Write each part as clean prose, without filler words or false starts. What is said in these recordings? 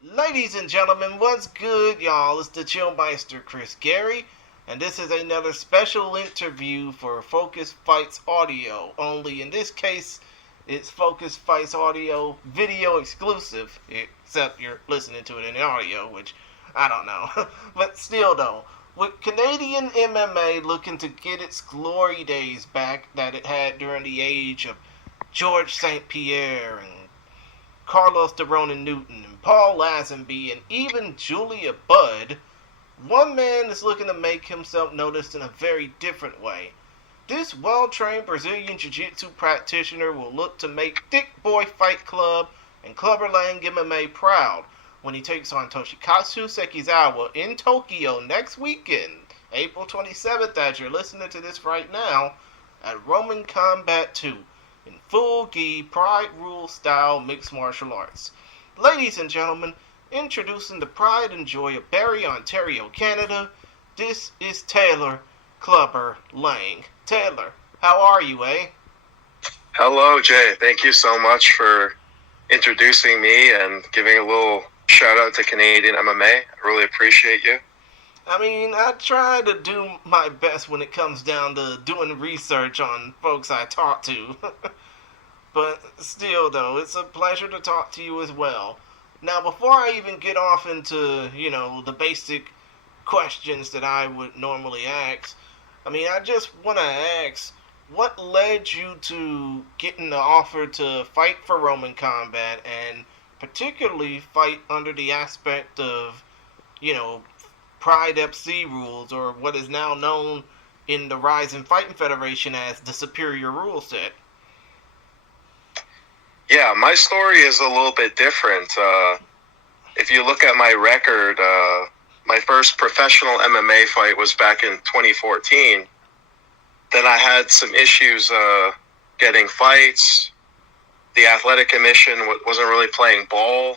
Ladies and gentlemen, what's good, y'all? It's the Chillmeister, Chris Gary, and this is another special interview for Focus Fights Audio. Only in this case, it's Focus Fights Audio video exclusive, except you're listening to it in audio, which I don't know. But still, though, with Canadian MMA looking to get its glory days back that it had during the age of George St. Pierre and Carlos de Ronan Newton and Paul Lazenby and even Julia Budd, one man is looking to make himself noticed in a very different way. This well-trained Brazilian Jiu-Jitsu practitioner will look to make Thicc Boy Fight Club and Clubber Lang MMA proud when he takes on Toshikazu Sekizawa in Tokyo next weekend, April 27th, as you're listening to this right now, at Roman Combat 2. In full gi, Pride Rule style mixed martial arts. Ladies and gentlemen, introducing the pride and joy of Barrie, Ontario, Canada, this is Taylor Clubber Lang. Taylor, how are you, eh? Hello, Jay. Thank you so much for introducing me and giving a little shout out to Canadian MMA. I really appreciate you. I mean, I try to do my best when it comes down to doing research on folks I talk to. But still, though, it's a pleasure to talk to you as well. Now, before I even get off into, the basic questions that I would normally ask, I just want to ask, what led you to getting the offer to fight for Roman Combat and particularly fight under the aspect of, Pride FC rules, or what is now known in the RIZIN Fighting Federation as the superior rule set? Yeah, my story is a little bit different. If you look at my record, my first professional MMA fight was back in 2014. Then I had some issues getting fights. The athletic commission wasn't really playing ball,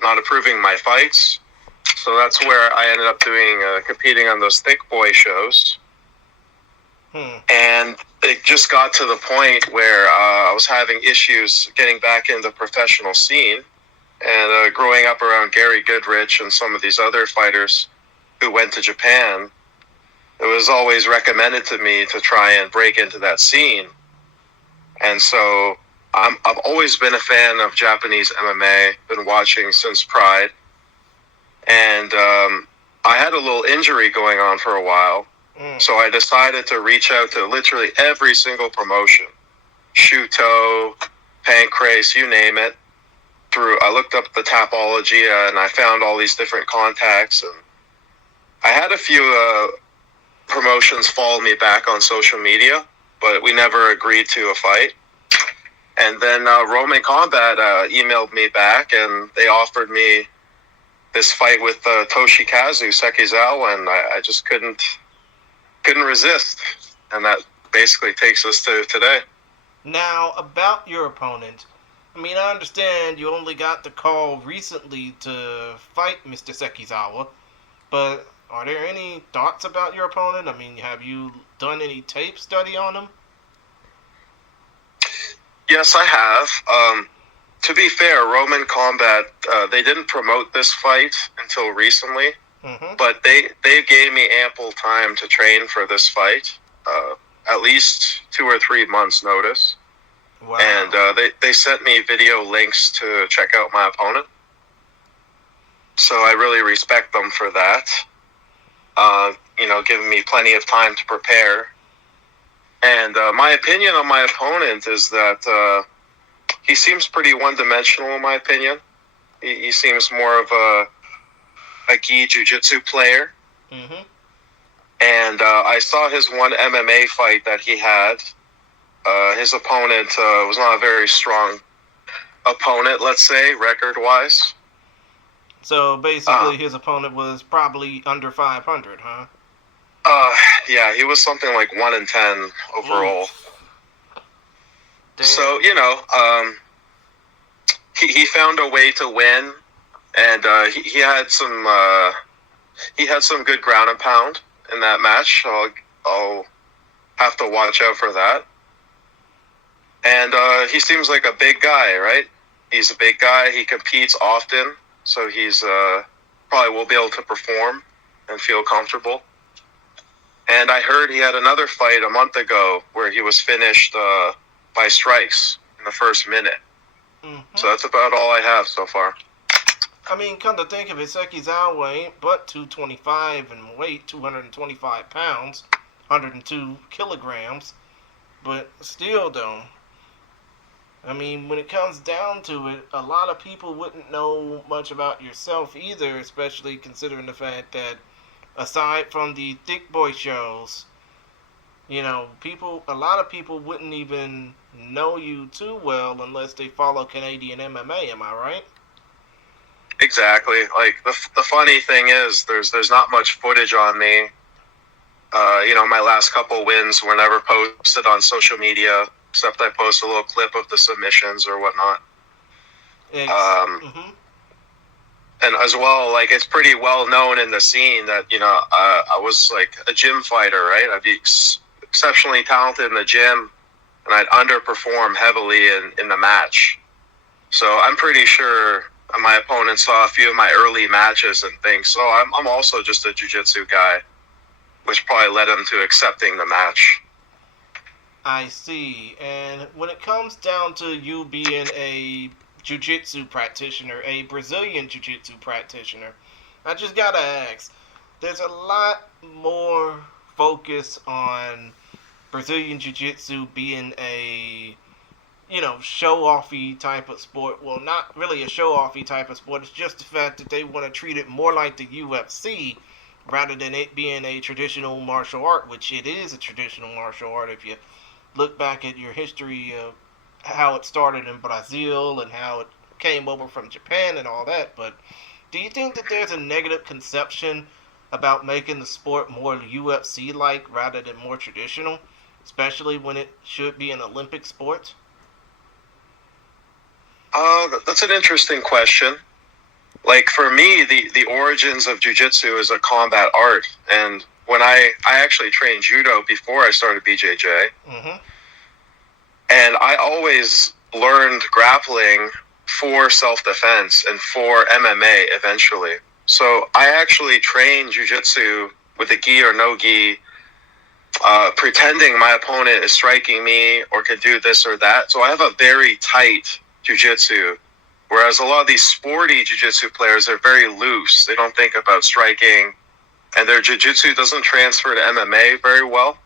not approving my fights. So that's where I ended up competing on those Thicc Boy shows. And it just got to the point where I was having issues getting back in the professional scene. And growing up around Gary Goodridge and some of these other fighters who went to Japan, it was always recommended to me to try and break into that scene. And so I've always been a fan of Japanese MMA, been watching since Pride. And I had a little injury going on for a while, so I decided to reach out to literally every single promotion, Shuto, Pancrase, you name it. I looked up the Tapology and I found all these different contacts. And I had a few promotions follow me back on social media, but we never agreed to a fight. And then Roman Combat emailed me back and they offered me this fight with Toshikazu Sekizawa, and I just couldn't resist. And that basically takes us to today. Now, about your opponent, I understand you only got the call recently to fight Mr. Sekizawa, but are there any thoughts about your opponent? Have you done any tape study on him? Yes, I have. To be fair, Roman Combat, they didn't promote this fight until recently, but they gave me ample time to train for this fight, at least 2 or 3 months notice. Wow. And they sent me video links to check out my opponent. So I really respect them for that, giving me plenty of time to prepare. And my opinion on my opponent is that he seems pretty one-dimensional, in my opinion. He seems more of a gi jiu-jitsu player. And I saw his one MMA fight that he had. His opponent was not a very strong opponent, let's say, record-wise. So basically his opponent was probably under 500, huh? Yeah, he was something like 1-10 overall. Damn. So, he found a way to win, and he had some good ground and pound in that match. So I'll have to watch out for that. And he seems like a big guy, right? He's a big guy. He competes often. so he's probably will be able to perform and feel comfortable. And I heard he had another fight a month ago where he was finished by strikes in the first minute. Mm-hmm. So that's about all I have so far. I mean, come to think of it, Sekizawa ain't but 225 in weight, 225 pounds, 102 kilograms. But still, though, I mean, when it comes down to it, a lot of people wouldn't know much about yourself either, especially considering the fact that aside from the Thicc boy shows, you know, a lot of people wouldn't even know you too well unless they follow Canadian MMA. Am I right? Exactly. Like the funny thing is, there's not much footage on me. You know, my last couple wins were never posted on social media, except I post a little clip of the submissions or whatnot. Mm-hmm. And as well, like, it's pretty well known in the scene that, you know, I was like a gym fighter, right? I'd be exceptionally talented in the gym, and I'd underperform heavily in the match. So I'm pretty sure my opponent saw a few of my early matches and things. So I'm also just a jiu-jitsu guy, which probably led him to accepting the match. I see. And when it comes down to you being a jiu-jitsu practitioner, a Brazilian jiu-jitsu practitioner, I just gotta ask, there's a lot more focus on Brazilian jiu-jitsu being a, you know, show-offy type of sport. Well, not really a show-offy type of sport. It's just the fact that they want to treat it more like the UFC rather than it being a traditional martial art, which it is a traditional martial art if you look back at your history of how it started in Brazil and how it came over from Japan and all that. But do you think that there's a negative conception about making the sport more UFC-like rather than more traditional, especially when it should be an Olympic sport? That's an interesting question. Like, for me, the origins of jiu-jitsu is a combat art. And when I actually trained judo before I started BJJ. Mm-hmm. And I always learned grappling for self-defense and for MMA eventually. So I actually trained jiu-jitsu with a gi or no gi, pretending my opponent is striking me or can do this or that. So I have a very tight jiu-jitsu, whereas a lot of these sporty jiu-jitsu players are very loose. They don't think about striking, and their jiu-jitsu doesn't transfer to MMA very well.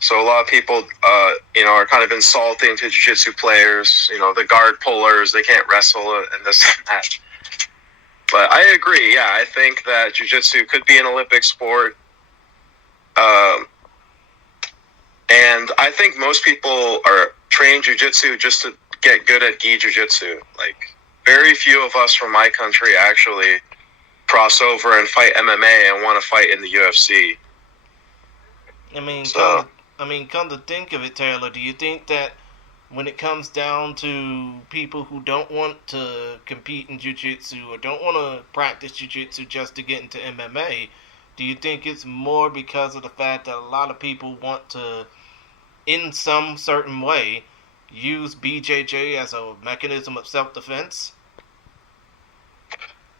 So a lot of people, you know, are kind of insulting to jiu-jitsu players. You know, the guard pullers, they can't wrestle and this and that. But I agree, yeah, I think that jiu-jitsu could be an Olympic sport. And I think most people are trained jiu-jitsu just to get good at gi jiu-jitsu. Like, very few of us from my country actually cross over and fight MMA and want to fight in the UFC. Come to think of it, Taylor, do you think that when it comes down to people who don't want to compete in jiu-jitsu or don't want to practice jiu-jitsu just to get into MMA, do you think it's more because of the fact that a lot of people want to, in some certain way, use BJJ as a mechanism of self-defense?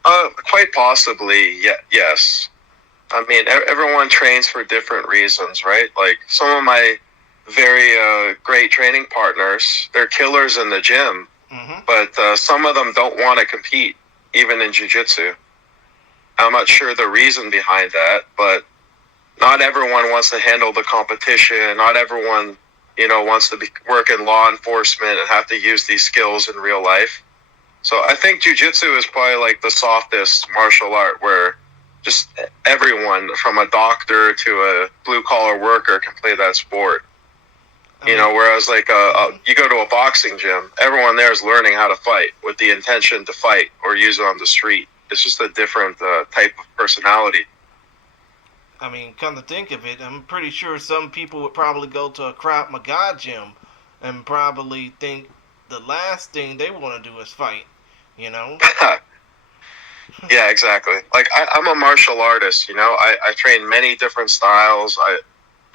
Quite possibly, yes. I mean, everyone trains for different reasons, right? Like, some of my very great training partners, they're killers in the gym, mm-hmm. but some of them don't want to compete, even in jiu-jitsu. I'm not sure the reason behind that, but not everyone wants to handle the competition. Not everyone, you know, wants to work in law enforcement and have to use these skills in real life. So I think jiu-jitsu is probably like the softest martial art where just everyone from a doctor to a blue-collar worker can play that sport. You know, whereas like you go to a boxing gym, everyone there is learning how to fight with the intention to fight or use it on the street. It's just a different type of personality. I mean, come to think of it, I'm pretty sure some people would probably go to a Krav Maga gym and probably think the last thing they want to do is fight, you know? Yeah, exactly. Like, I'm a martial artist, you know? I train many different styles.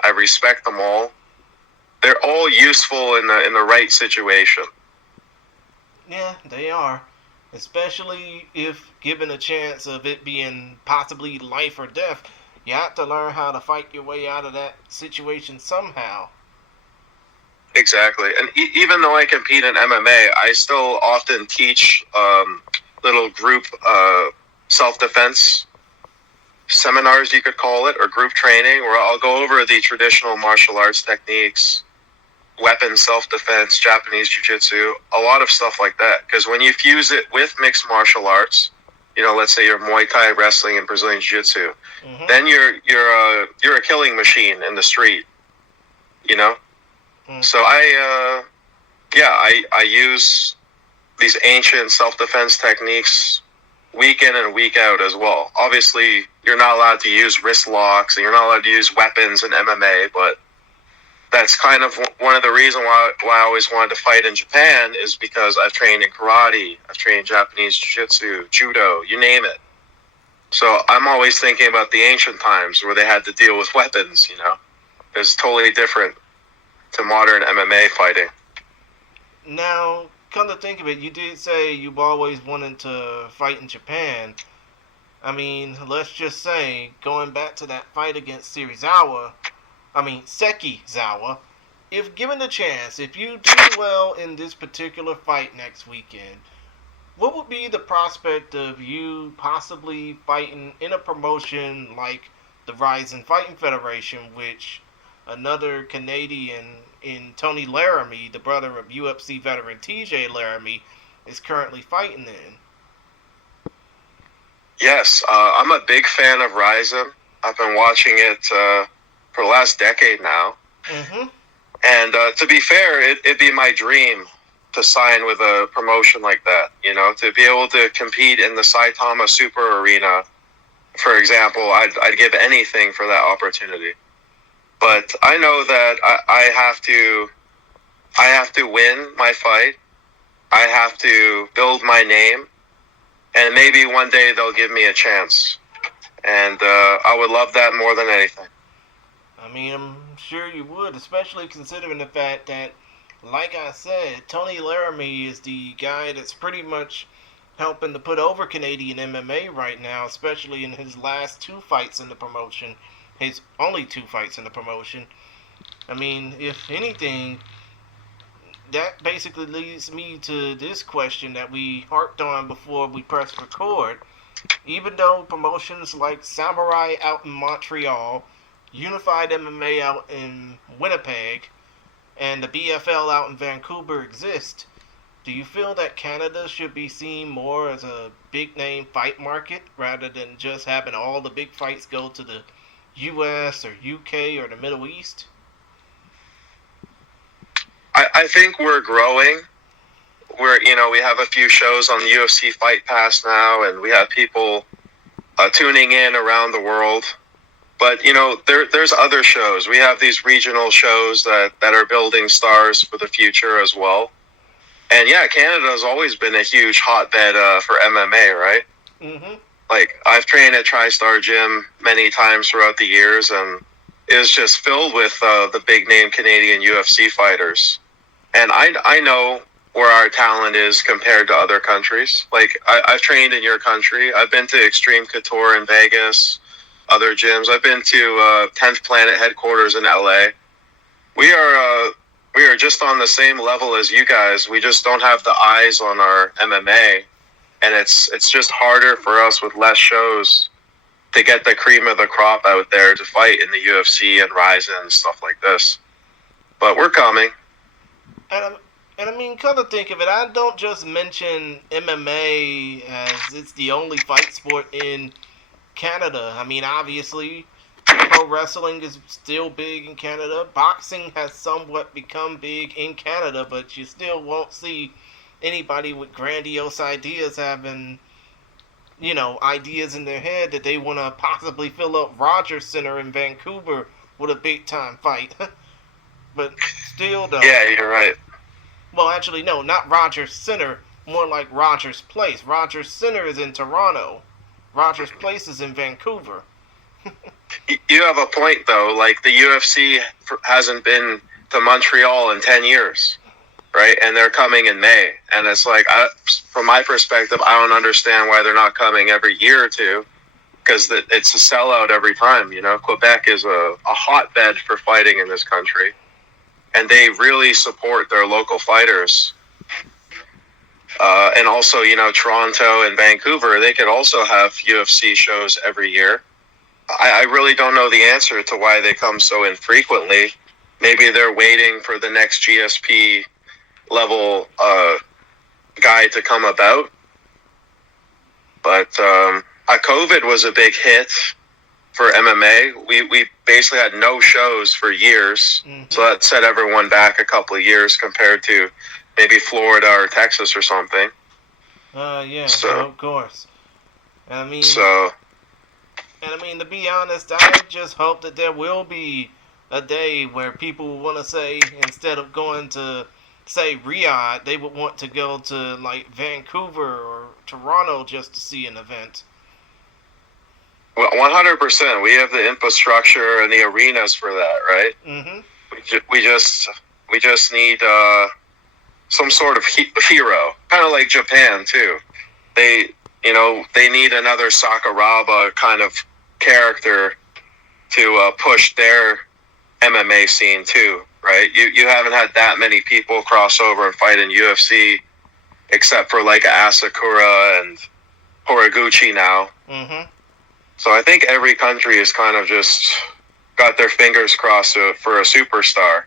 I respect them all. They're all useful in the right situation. Yeah, they are. especially if given a chance of it being possibly life or death. You have to learn how to fight your way out of that situation somehow. Exactly. And even though I compete in MMA, I still often teach little group self-defense seminars, you could call it, or group training, where I'll go over the traditional martial arts techniques, weapon self-defense, Japanese jiu-jitsu, a lot of stuff like that. Because when you fuse it with mixed martial arts, let's say you're Muay Thai, wrestling, and Brazilian jiu-jitsu, then you're a killing machine in the street, So I use these ancient self-defense techniques week in and week out as well. Obviously, you're not allowed to use wrist locks, and you're not allowed to use weapons in MMA, but that's kind of one of the reasons why I always wanted to fight in Japan, is because I've trained in karate, I've trained Japanese jiu-jitsu, judo, you name it. So I'm always thinking about the ancient times where they had to deal with weapons, It's totally different to modern MMA fighting. Now, come to think of it, you did say you've always wanted to fight in Japan. I mean, let's just say, going back to that fight against Sekizawa, if given the chance, if you do well in this particular fight next weekend, what would be the prospect of you possibly fighting in a promotion like the RIZIN Fighting Federation, which another Canadian in Tony Laramie, the brother of UFC veteran TJ Laramie, is currently fighting in? Yes, I'm a big fan of RIZIN. I've been watching it for the last decade now. And to be fair, it'd be my dream to sign with a promotion like that, to be able to compete in the Saitama Super Arena, for example. I'd give anything for that opportunity. But I know that I have to win my fight. I have to build my name, and maybe one day they'll give me a chance. And I would love that more than anything. I'm sure you would, especially considering the fact that, like I said, Tony Laramie is the guy that's pretty much helping to put over Canadian MMA right now, especially in his last two fights in the promotion. His only two fights in the promotion. If anything, that basically leads me to this question that we harped on before we pressed record. Even though promotions like Samurai out in Montreal, Unified MMA out in Winnipeg, and the BFL out in Vancouver exist, do you feel that Canada should be seen more as a big-name fight market rather than just having all the big fights go to the U.S. or U.K. or the Middle East? I think we're growing. We have a few shows on the UFC Fight Pass now, and we have people tuning in around the world. But, there's other shows. We have these regional shows that are building stars for the future as well. And, yeah, Canada has always been a huge hotbed for MMA, right? Like, I've trained at TriStar Gym many times throughout the years, and it was just filled with the big-name Canadian UFC fighters. And I know where our talent is compared to other countries. Like, I've trained in your country. I've been to Extreme Couture in Vegas, other gyms. I've been to 10th Planet headquarters in LA. We are just on the same level as you guys. We just don't have the eyes on our MMA. And it's just harder for us with less shows to get the cream of the crop out there to fight in the UFC and RIZIN and stuff like this. But we're coming. And come to think of it, I don't just mention MMA as it's the only fight sport in Canada. Obviously, pro wrestling is still big in Canada. Boxing has somewhat become big in Canada, but you still won't see anybody with grandiose ideas having, ideas in their head that they want to possibly fill up Rogers Center in Vancouver with a big-time fight. But still, though. Yeah, you're right. Well, actually, no, not Rogers Center. More like Rogers Place. Rogers Center is in Toronto. Rogers Place is in Vancouver. You have a point, though. Like, the UFC hasn't been to Montreal in 10 years. right? And they're coming in May. And it's like, from my perspective, I don't understand why they're not coming every year or two, because it's a sellout every time. You know, Quebec is a hotbed for fighting in this country, and they really support their local fighters. And also, you know, Toronto and Vancouver, they could also have UFC shows every year. I really don't know the answer to why they come so infrequently. Maybe they're waiting for the next GSP level guy to come about. But COVID was a big hit for MMA. We basically had no shows for years. Mm-hmm. So that set everyone back a couple of years compared to maybe Florida or Texas or something. Yeah, so, of course. I mean, to be honest, I just hope that there will be a day where people want to say, instead of going to, say, Riyadh, they would want to go to, like, Vancouver or Toronto just to see an event. Well, 100%. We have the infrastructure and the arenas for that, right? Mm-hmm. We just need some sort of hero, kind of like Japan too. They need another Sakuraba kind of character to push their MMA scene too, right? You haven't had that many people cross over and fight in UFC, except for like Asakura and Horiguchi now. Mm-hmm. So I think every country has kind of just got their fingers crossed for a superstar.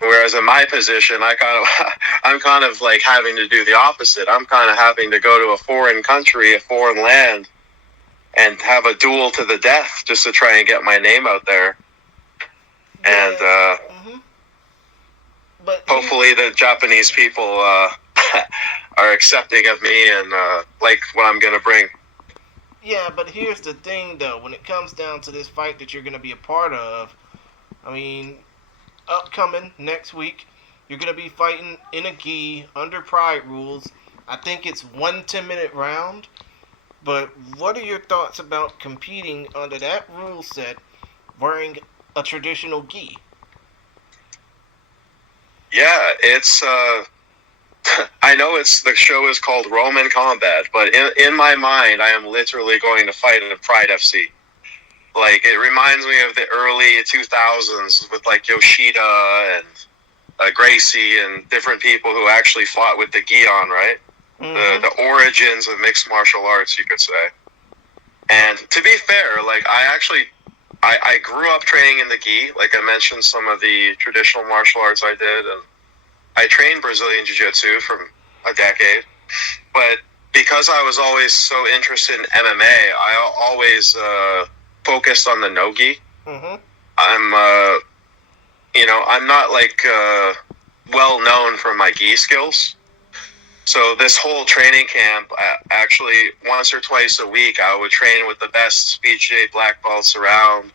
Whereas in my position, I'm kind of like having to do the opposite. I'm kind of having to go to a foreign country, a foreign land, and have a duel to the death just to try and get my name out there. And mm-hmm. But hopefully the Japanese people are accepting of me and like what I'm going to bring. Yeah, but here's the thing, though. When it comes down to this fight that you're going to be a part of, I mean, upcoming next week, you're going to be fighting in a gi under Pride rules. I think it's 1 10-minute round. But what are your thoughts about competing under that rule set wearing a traditional gi? Yeah, it's I know the show is called Roman Combat, but in my mind, I am literally going to fight in Pride FC. Like, it reminds me of the early 2000s with, like, Yoshida and Gracie and different people who actually fought with the gi on, right? Mm-hmm. The origins of mixed martial arts, you could say. And to be fair, like, I grew up training in the gi. Like I mentioned, some of the traditional martial arts I did, and I trained Brazilian Jiu-Jitsu for a decade. But because I was always so interested in MMA, I always focused on the no-gi. Mm-hmm. I'm not like well known for my gi skills. So this whole training camp, actually once or twice a week, I would train with the best BJJ black belts around.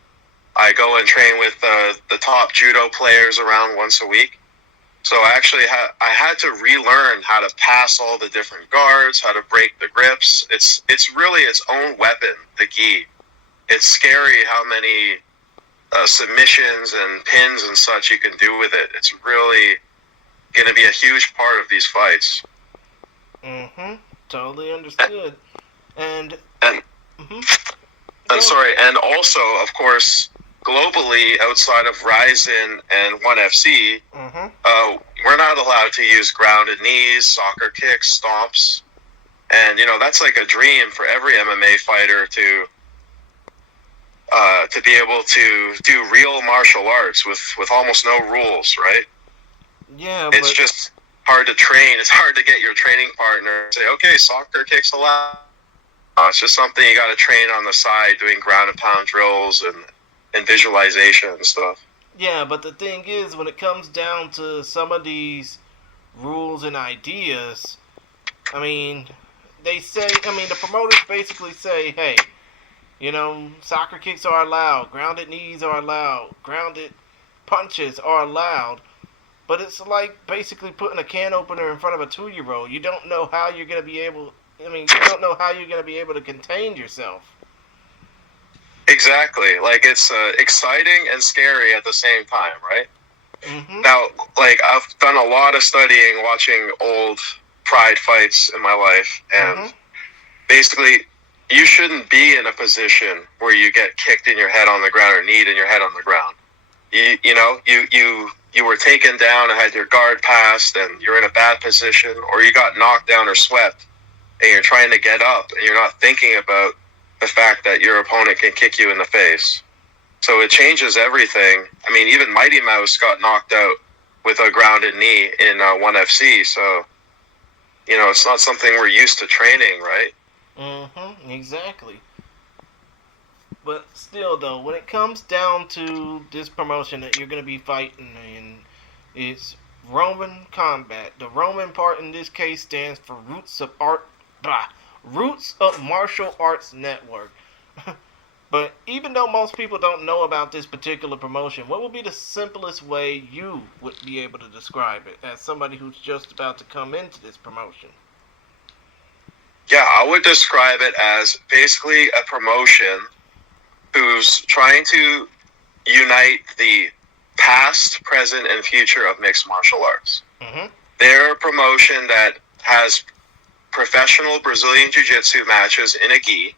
I go and train with the top judo players around once a week. So actually, I had to relearn how to pass all the different guards, how to break the grips. It's really its own weapon, the gi. It's scary how many submissions and pins and such you can do with it. It's really going to be a huge part of these fights. Mm-hmm. Totally understood. And sorry, and also, of course, globally, outside of RIZIN and ONE FC, we're not allowed to use grounded knees, soccer kicks, stomps. And, that's like a dream for every MMA fighter to be able to do real martial arts with almost no rules, right? Yeah, it's just hard to train. It's hard to get your training partner to say, okay, soccer kicks allowed. It's just something you got to train on the side, doing ground and pound drills and visualization and stuff. Yeah, but the thing is, when it comes down to some of these rules and ideas, the promoters basically say, hey, soccer kicks are allowed, grounded knees are allowed, grounded punches are allowed. But it's like basically putting a can opener in front of a 2-year-old. You don't know how you're going to be able... you don't know how you're going to be able to contain yourself. Exactly. Like, it's exciting and scary at the same time, right? Mm-hmm. Now, like, I've done a lot of studying, watching old Pride fights in my life, and basically, you shouldn't be in a position where you get kicked in your head on the ground or kneed in your head on the ground. You were taken down and had your guard passed, and you're in a bad position, or you got knocked down or swept, and you're trying to get up, and you're not thinking about the fact that your opponent can kick you in the face. So it changes everything. I mean, even Mighty Mouse got knocked out with a grounded knee in 1FC, so, it's not something we're used to training, right? Mm-hmm, exactly. But still, though, when it comes down to this promotion that you're going to be fighting in, it's Roman Combat. The Roman part in this case stands for Roots of Martial Arts Network. But even though most people don't know about this particular promotion, what would be the simplest way you would be able to describe it as somebody who's just about to come into this promotion? Yeah, I would describe it as basically a promotion who's trying to unite the past, present, and future of mixed martial arts. Mm-hmm. They're a promotion that has professional Brazilian Jiu-Jitsu matches in a gi,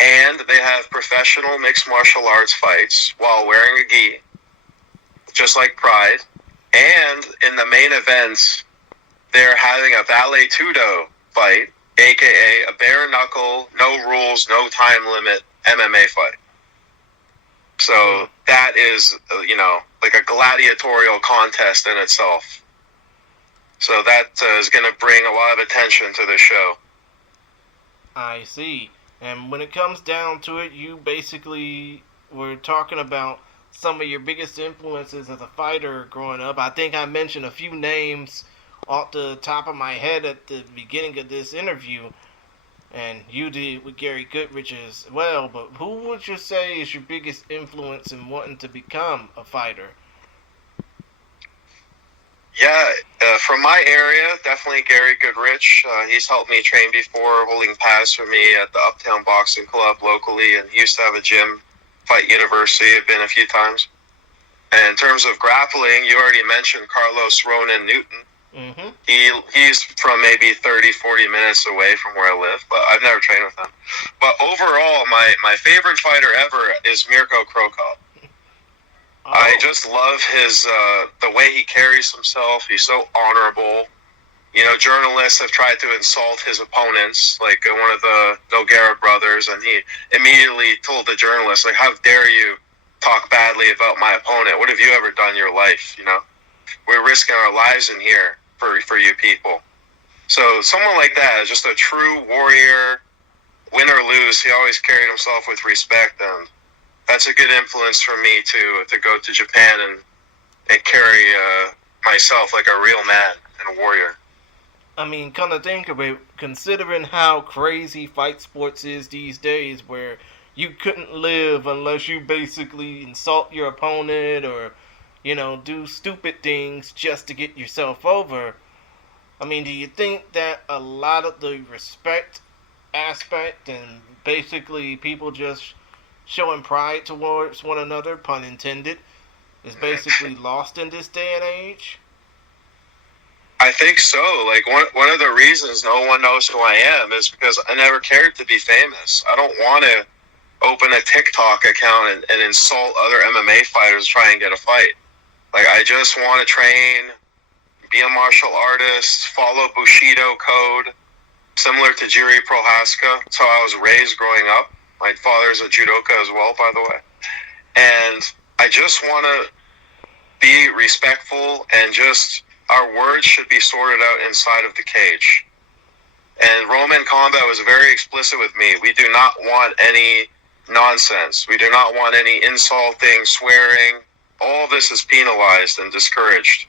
and they have professional mixed martial arts fights while wearing a gi, just like Pride. And in the main events, they're having a Vale Tudo fight, aka a bare knuckle, no rules, no time limit MMA fight. So that is, like a gladiatorial contest in itself. So that is going to bring a lot of attention to the show. I see. And when it comes down to it, you basically were talking about some of your biggest influences as a fighter growing up. I think I mentioned a few names off the top of my head at the beginning of this interview, and you did with Gary Goodridge as well. But who would you say is your biggest influence in wanting to become a fighter? Yeah, from my area, definitely Gary Goodridge. He's helped me train before, holding pads for me at the Uptown Boxing Club locally, and he used to have a gym, Fight University. I've been a few times. And in terms of grappling, you already mentioned Carlos Ronan Newton. Mm-hmm. He's from maybe 30, 40 minutes away from where I live, but I've never trained with him. But overall, my favorite fighter ever is Mirko Krokop. Oh. I just love his the way he carries himself. He's so honorable. Journalists have tried to insult his opponents, like one of the Nogueira brothers, and he immediately told the journalist, like, how dare you talk badly about my opponent? What have you ever done in your life? We're risking our lives in here for you people. So someone like that is just a true warrior. Win or lose, he always carried himself with respect, and that's a good influence for me to go to Japan and carry myself like a real man and a warrior. I mean, kind of think of it, considering how crazy fight sports is these days, where you couldn't live unless you basically insult your opponent or, do stupid things just to get yourself over. I mean, do you think that a lot of the respect aspect and basically people just showing pride towards one another, pun intended, is basically lost in this day and age? I think so. Like, one of the reasons no one knows who I am is because I never cared to be famous. I don't want to open a TikTok account and insult other MMA fighters to try and get a fight. Like, I just want to train, be a martial artist, follow Bushido code, similar to Jiri Prohaska. That's how I was raised growing up. My father's a judoka as well, by the way. And I just want to be respectful, and just our words should be sorted out inside of the cage. And Roman Combat was very explicit with me. We do not want any nonsense. We do not want any insulting, swearing. All this is penalized and discouraged.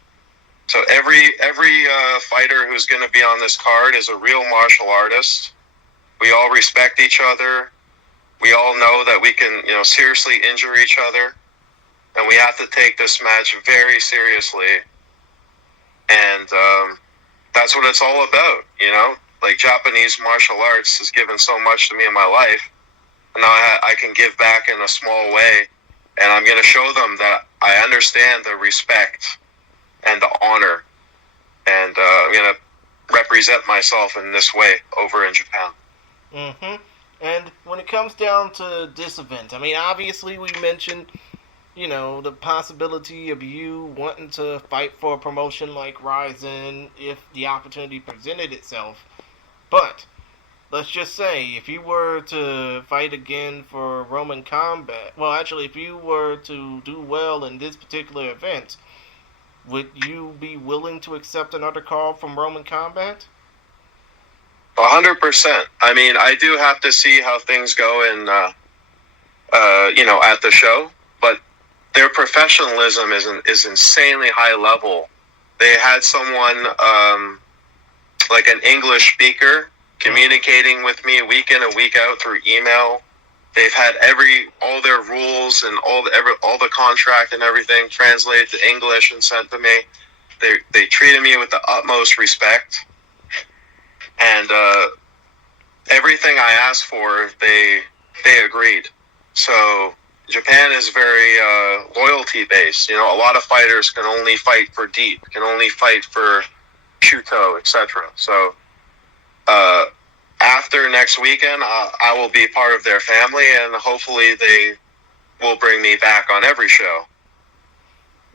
So every fighter who's going to be on this card is a real martial artist. We all respect each other. We all know that we can, seriously injure each other. And we have to take this match very seriously. And that's what it's all about, Like, Japanese martial arts has given so much to me in my life. And now I can give back in a small way and I'm going to show them that I understand the respect and the honor, and I'm going to represent myself in this way over in Japan. Mm-hmm. And when it comes down to this event, I mean, obviously we mentioned, the possibility of you wanting to fight for a promotion like RIZIN if the opportunity presented itself. But let's just say, if you were to fight again for Roman Combat, well, actually, if you were to do well in this particular event, would you be willing to accept another call from Roman Combat? 100%. I mean, I do have to see how things go in, at the show, but their professionalism is insanely high level. They had someone, like an English speaker, communicating with me week in and week out through email. They've had all their rules and all the contract and everything translated to English and sent to me. They treated me with the utmost respect, and everything I asked for, they agreed. So Japan is very loyalty based. A lot of fighters can only fight for DEEP, can only fight for Shuto, etc. So after next weekend, I will be part of their family, and hopefully they will bring me back on every show.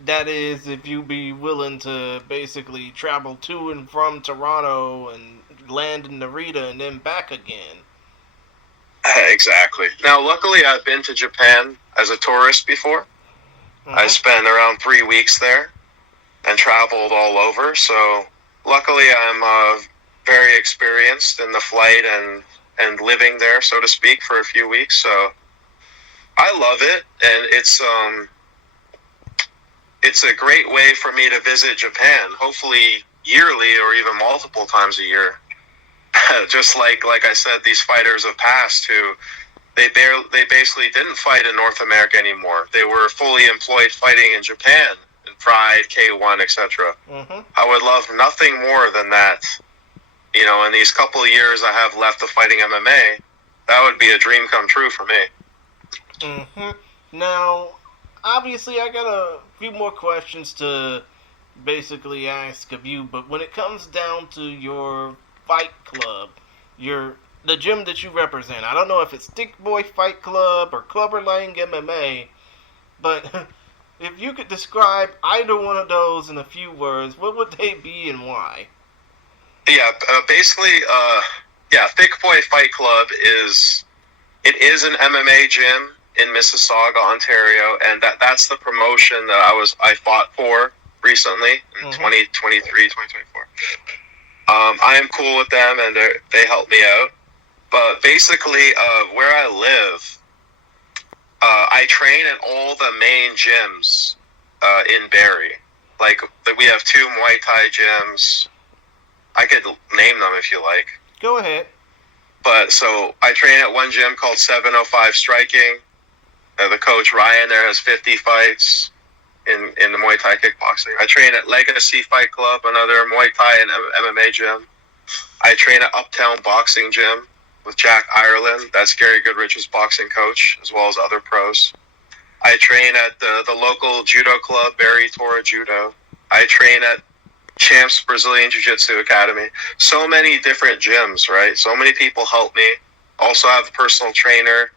That is, if you be willing to basically travel to and from Toronto and land in Narita and then back again. Exactly. Now, luckily, I've been to Japan as a tourist before. I spent around 3 weeks there and traveled all over. So, luckily, I'm very experienced in the flight and living there, so to speak, for a few weeks. So, I love it, and it's a great way for me to visit Japan, hopefully yearly or even multiple times a year. Just like I said, these fighters of past who they basically didn't fight in North America anymore. They were fully employed fighting in Japan, in Pride, K1, etc. I would love nothing more than that. In these couple of years I have left of fighting MMA, that would be a dream come true for me. Now, obviously, I got a few more questions to basically ask of you, but when it comes down to your fight club, the gym that you represent, I don't know if it's Thicc Boy Fight Club or Clubber Lang MMA, but if you could describe either one of those in a few words, what would they be and why? Yeah, basically, Thicc Boy Fight Club is an MMA gym in Mississauga, Ontario, and that's the promotion that I fought for recently in 2023, 2024. I am cool with them, and they help me out. But basically, where I live, I train at all the main gyms in Barrie. Like, we have 2 Muay Thai gyms. I could name them if you like. Go ahead. But so I train at one gym called 705 Striking. The coach Ryan there has 50 fights in the Muay Thai kickboxing. I train at Legacy Fight Club, another Muay Thai and MMA gym. I train at Uptown Boxing Gym with Jack Ireland. That's Gary Goodridge's boxing coach, as well as other pros. I train at the local judo club, Barrie Tora Judo. I train at Champs Brazilian Jiu-Jitsu Academy. So many different gyms, right? So many people help me. Also have a personal trainer,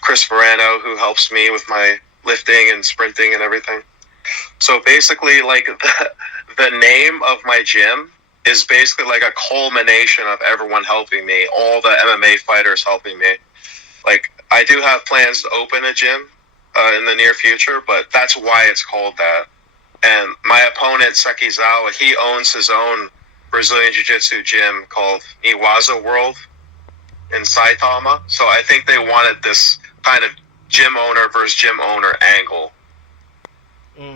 Chris Verano, who helps me with my lifting and sprinting and everything. So basically, like, the name of my gym is basically like a culmination of everyone helping me, all the MMA fighters helping me. Like, I do have plans to open a gym in the near future, but that's why it's called that. And my opponent, Sekizawa, he owns his own Brazilian Jiu-Jitsu gym called Iwaza World in Saitama. So I think they wanted this kind of gym owner versus gym owner angle.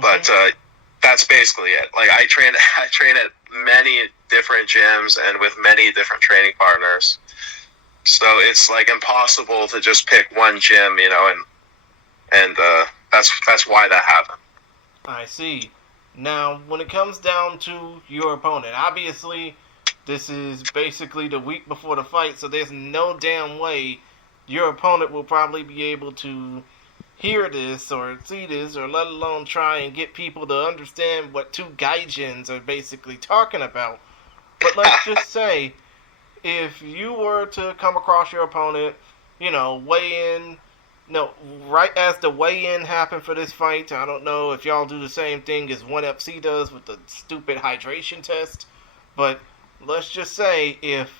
But that's basically it. Like, I train at many different gyms and with many different training partners. So it's like impossible to just pick one gym, and that's why that happened. I see. Now, when it comes down to your opponent, obviously this is basically the week before the fight, so there's no damn way your opponent will probably be able to hear this or see this, or let alone try and get people to understand what two gaijins are basically talking about. But let's just say, if you were to come across your opponent, weigh in, right as the weigh-in happened for this fight, I don't know if y'all do the same thing as 1FC does with the stupid hydration test, but let's just say if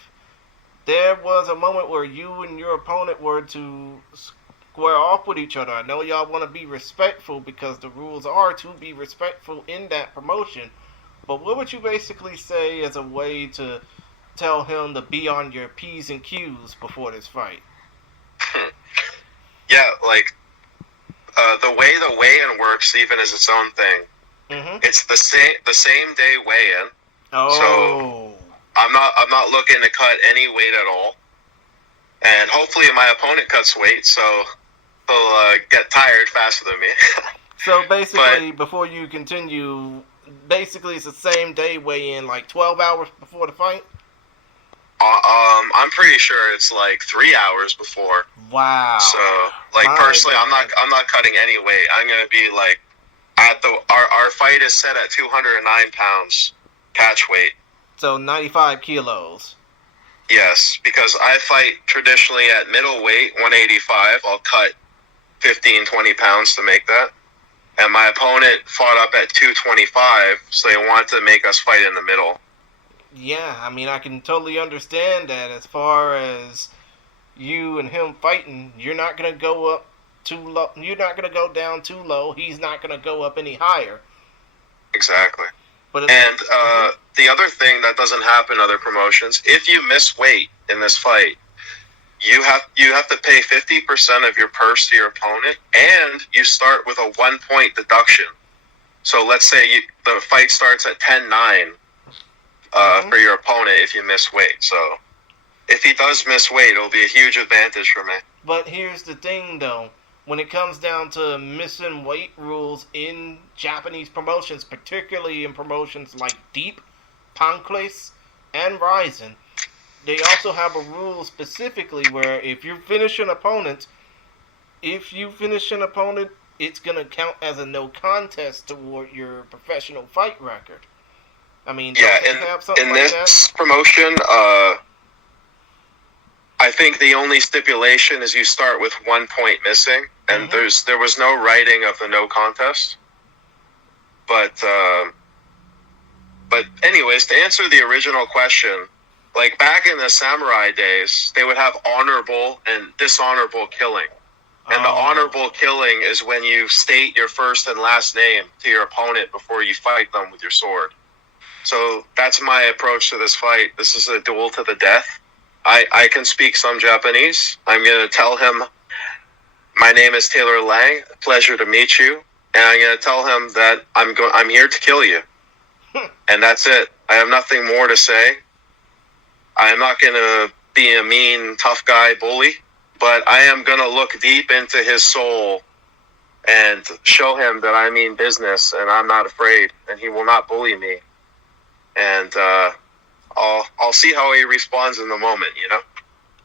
there was a moment where you and your opponent were to square off with each other. I know y'all want to be respectful because the rules are to be respectful in that promotion. But what would you basically say as a way to tell him to be on your P's and Q's before this fight? Yeah, like the way the weigh-in works even is its own thing. Mm-hmm. It's the same day weigh-in. Oh. So I'm not looking to cut any weight at all. And hopefully my opponent cuts weight, so he'll get tired faster than me. So basically, before you continue, basically it's the same day weigh-in, like 12 hours before the fight? I'm pretty sure it's like 3 hours before. Wow. So, personally, I'm not cutting any weight. I'm gonna be at our fight is set at 209 pounds catch weight. So 95 kilos. Yes, because I fight traditionally at middleweight, 185. I'll cut 15, 20 pounds to make that. And my opponent fought up at 225, so they wanted to make us fight in the middle. Yeah, I mean, I can totally understand that. As far as you and him fighting, you're not going to go up too low. You're not going to go down too low. He's not going to go up any higher. Exactly. But the other thing that doesn't happen in other promotions, if you miss weight in this fight, you have to pay 50% of your purse to your opponent, and you start with a 1 point deduction. So let's say the fight starts at 10-9 for your opponent if you miss weight. So if he does miss weight, it'll be a huge advantage for me. But here's the thing, though. When it comes down to missing weight rules in Japanese promotions, particularly in promotions like Deep, Pancrase, and RIZIN, they also have a rule specifically where if you finish an opponent, it's going to count as a no contest toward your professional fight record. I mean, in this promotion, I think the only stipulation is you start with 1 point missing, and there was no writing of the no contest. But anyways, to answer the original question, like back in the samurai days, they would have honorable and dishonorable killing. And the honorable killing is when you state your first and last name to your opponent before you fight them with your sword. So that's my approach to this fight. This is a duel to the death. I can speak some Japanese. I'm going to tell him, my name is Taylor Lang. Pleasure to meet you. And I'm going to tell him that I'm here to kill you. And that's it. I have nothing more to say. I'm not going to be a mean, tough guy bully, but I am going to look deep into his soul and show him that I mean business and I'm not afraid and he will not bully me. And I'll see how he responds in the moment, you know?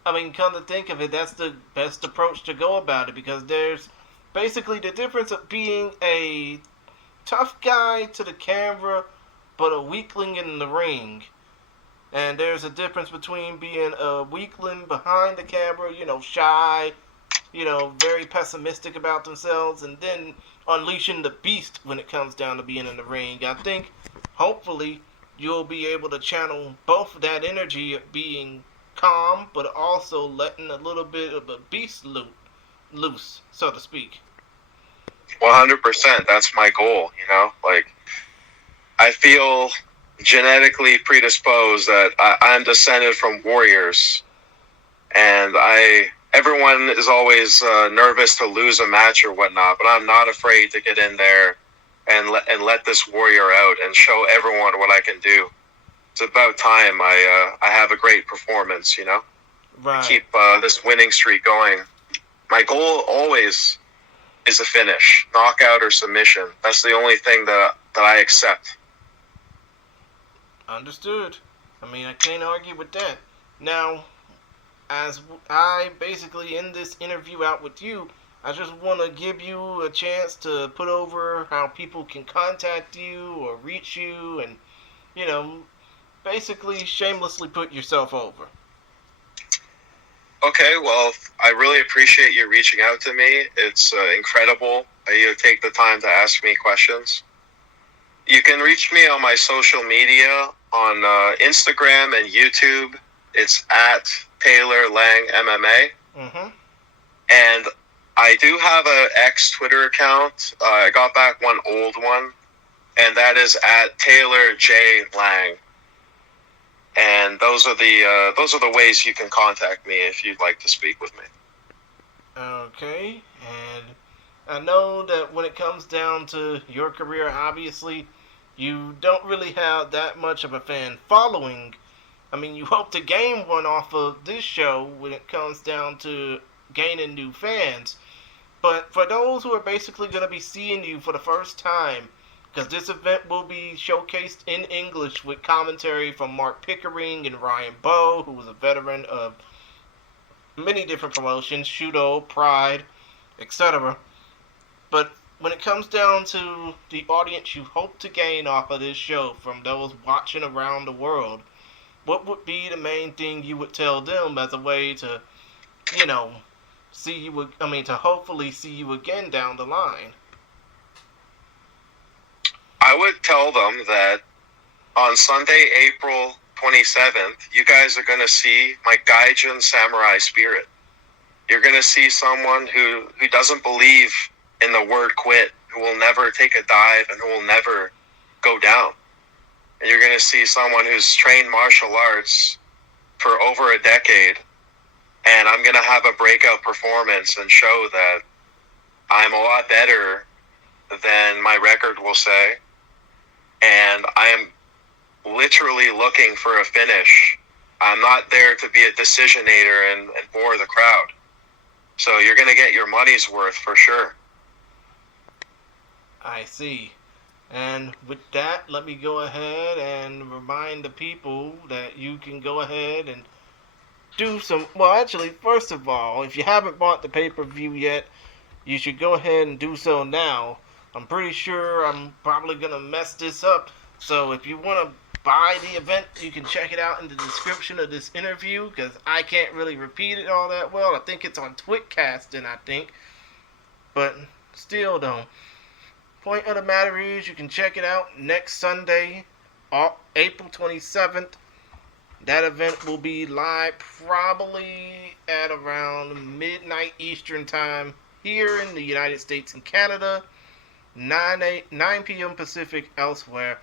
I mean, come to think of it, that's the best approach to go about it, because there's basically the difference of being a tough guy to the camera, but a weakling in the ring. And there's a difference between being a weakling behind the camera, shy, very pessimistic about themselves, and then unleashing the beast when it comes down to being in the ring. I think, hopefully, you'll be able to channel both that energy of being calm, but also letting a little bit of a beast loose, so to speak. 100%. That's my goal, I feel genetically predisposed that I'm descended from warriors, and everyone is always nervous to lose a match or whatnot, but I'm not afraid to get in there and let this warrior out and show everyone what I can do. It's about time I have a great performance, Right. Keep this winning streak going. My goal always is a finish, knockout or submission. That's the only thing that I accept. Understood. I mean, I can't argue with that. Now, as I basically end this interview out with you, I just want to give you a chance to put over how people can contact you or reach you and, basically shamelessly put yourself over. Okay, well, I really appreciate you reaching out to me. It's incredible that you take the time to ask me questions. You can reach me on my social media on Instagram and YouTube. It's at Taylor Lang MMA. Mm-hmm. And I do have an ex Twitter account. I got back one old one, and that is at Taylor J Lang. And those are the ways you can contact me if you'd like to speak with me. Okay, and I know that when it comes down to your career, obviously, you don't really have that much of a fan following. I mean, you hope to gain one off of this show when it comes down to gaining new fans. But for those who are basically going to be seeing you for the first time, because this event will be showcased in English with commentary from Mark Pickering and Ryan Bowe, who was a veteran of many different promotions, Shudo, Pride, etc. But when it comes down to the audience you hope to gain off of this show from those watching around the world, what would be the main thing you would tell them as a way to, to hopefully see you again down the line? I would tell them that on Sunday, April 27th, you guys are going to see my Gaijin Samurai spirit. You're going to see someone who doesn't believe in the word quit, who will never take a dive and who will never go down. And you're going to see someone who's trained martial arts for over a decade, and I'm going to have a breakout performance and show that I'm a lot better than my record will say. And I am literally looking for a finish. I'm not there to be a decisionator and bore the crowd. So you're going to get your money's worth for sure. I see. And with that, let me go ahead and remind the people that you can go ahead and do some... Well, actually, first of all, if you haven't bought the pay-per-view yet, you should go ahead and do so now. I'm pretty sure I'm probably going to mess this up. So if you want to buy the event, you can check it out in the description of this interview, because I can't really repeat it all that well. I think it's on Twitcasting, I think. But still, though. Point of the matter is, you can check it out next Sunday, April 27th. That event will be live probably at around midnight Eastern time here in the United States and Canada. 9 p.m. Pacific elsewhere.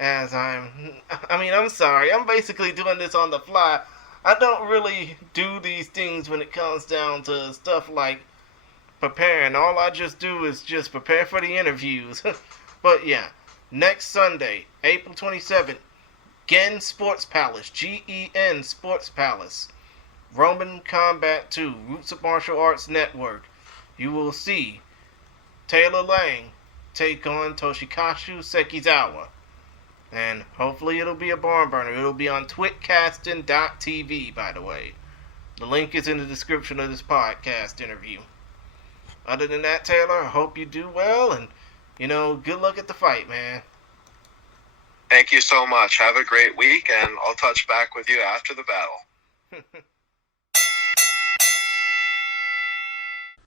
I'm sorry. I'm basically doing this on the fly. I don't really do these things when it comes down to stuff like preparing. All I just do is just prepare for the interviews. But yeah, next Sunday, April 27th, Gen Sports Palace, GEN Sports Palace, Roman Combat 2, Roots of Martial Arts Network. You will see Taylor Lang take on Toshikazu Sekizawa. And hopefully it'll be a barn burner. It'll be on twitcasting.tv, by the way. The link is in the description of this podcast interview. Other than that, Taylor, I hope you do well, and, good luck at the fight, man. Thank you so much. Have a great week, and I'll touch back with you after the battle.